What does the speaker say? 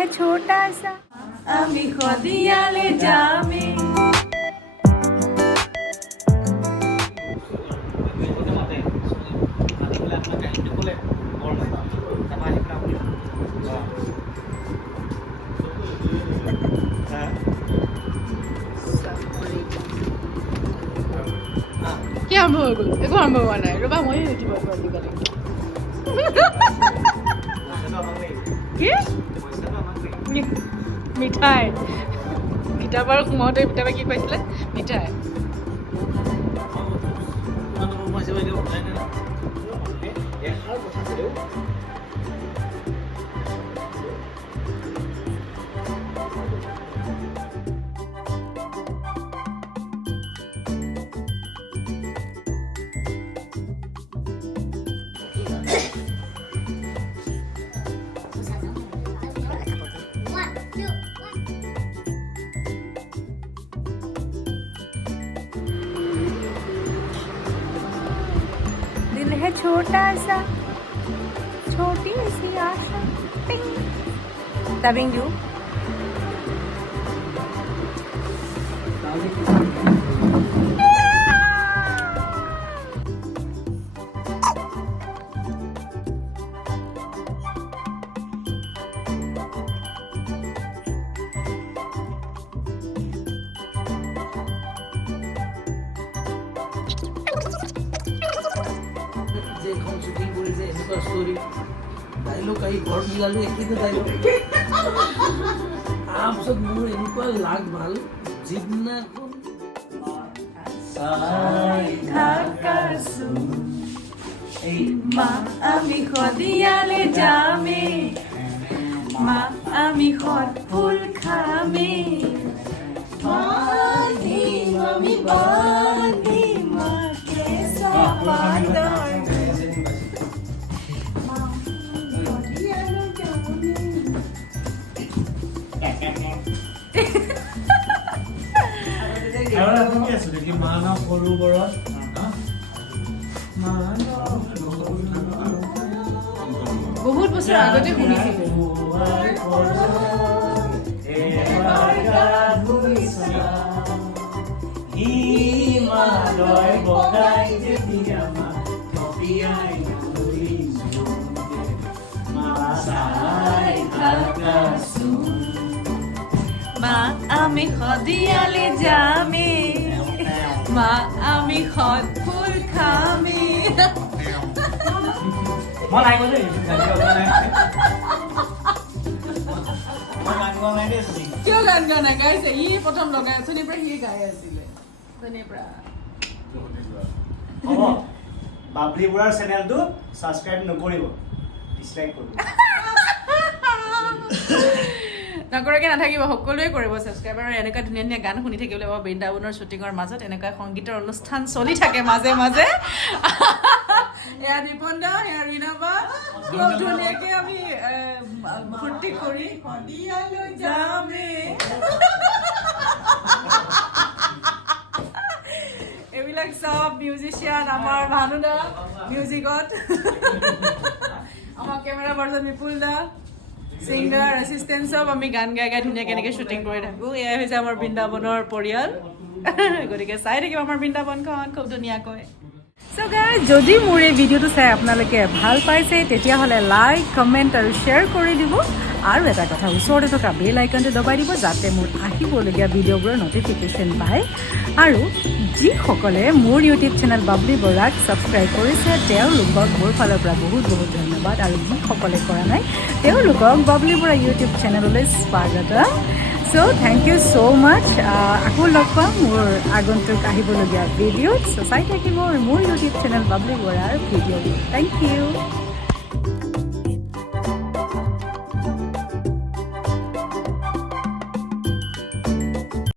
है छोटा सा আমি খদিয়ালে যামে কি আৰম্ভ হৈ গ'ল একো আৰম্ভ হোৱা নাই ৰ'বা মই ইউটিউবৰ পৰা দিবলৈ কি মিঠাই কিতাপৰ সোমাওঁতে কিতাপে কি কৈছিলে মিঠাই दिल है छोटा सा छोटी सी आशा टिंग तबिंग you story dialogue kai ghor milalu ekhi to dialogue aap sab mur enko lag bhal jibna kon sai thakasu ei ma ami khodiale jame ma ami khod phul khame bandi mami bandi ma ke sapadar Ahora ¿cómo es? ¿De qué mano koribole? বহুত বছৰ আগতে শুনিছিলোঁ মা আমি খদিয়ালে যামে মা আমি খদ ফুল খামে Mau naik mana? Mau naik dia sini. কিয় গান গান গাইছে ই প্ৰথম লগাই চুনিৰ পৰা সি গাই আছিলে চুনিৰ পৰা হ'ব বাবলি বুঢ়াৰ চেনেলটো ছাবস্ক্ৰাইব নকৰিব ডিছলাইক কৰিব নকৰাকৈ নাথাকিব সকলোৱে কৰিব ছাবস্ক্ৰাইব আৰু এনেকুৱা ধুনীয়া ধুনীয়া গান শুনি থাকিবলৈ পাব বৃন্দাবনৰ শ্বুটিঙৰ মাজত এনেকুৱা সংগীতৰ অনুষ্ঠান চলি থাকে মাজে মাজে এয়া দীপন দা এয়া ৰীণাবা খুব ধুনীয়াকৈ আমি ফূৰ্তি কৰি খদিয়ালৈ যামে এইবিলাক চব মিউজিচিয়ান আমাৰ ভানুদা মিউজিকত আমাৰ কেমেৰা পাৰ্চন বিপুল দা সিংগাৰ এছিষ্টেণ্ট চব আমি গান গাই গাই ধুনীয়াকৈ এনেকৈ শ্বুটিং কৰি থাকোঁ এয়াই হৈছে আমাৰ বৃন্দাবনৰ পৰিয়াল গতিকে চাই থাকিব আমাৰ বৃন্দাবনখন খুব ধুনীয়াকৈ চ' গাইজ যদি মোৰ এই ভিডিঅ'টো চাই আপোনালোকে ভাল পাইছে তেতিয়াহ'লে লাইক কমেণ্ট আৰু শ্বেয়াৰ কৰি দিব আৰু এটা কথা ওচৰতে থকা বেল আইকনটো দবাই দিব যাতে মোৰ আহিবলগীয়া ভিডিঅ'বোৰৰ নটিফিকেশ্যন পায় আৰু যিসকলে মোৰ ইউটিউব চেনেল বাবলি বৰাক ছাবস্ক্ৰাইব কৰিছে তেওঁলোকক মোৰ ফালৰ পৰা বহুত বহুত ধন্যবাদ আৰু যিসকলে কৰা নাই তেওঁলোকক বাবলি বৰা ইউটিউব চেনেললৈ স্বাগতম চ' থেংক ইউ ছ' মাছ আকৌ লগ পাম মোৰ আগন্তুক আহিবলগীয়া ভিডিঅ'ত চ' চাই থাকিব মোৰ ইউটিউব চেনেল বাবলি বৰাৰ ভিডিঅ'বোৰ থেংক ইউ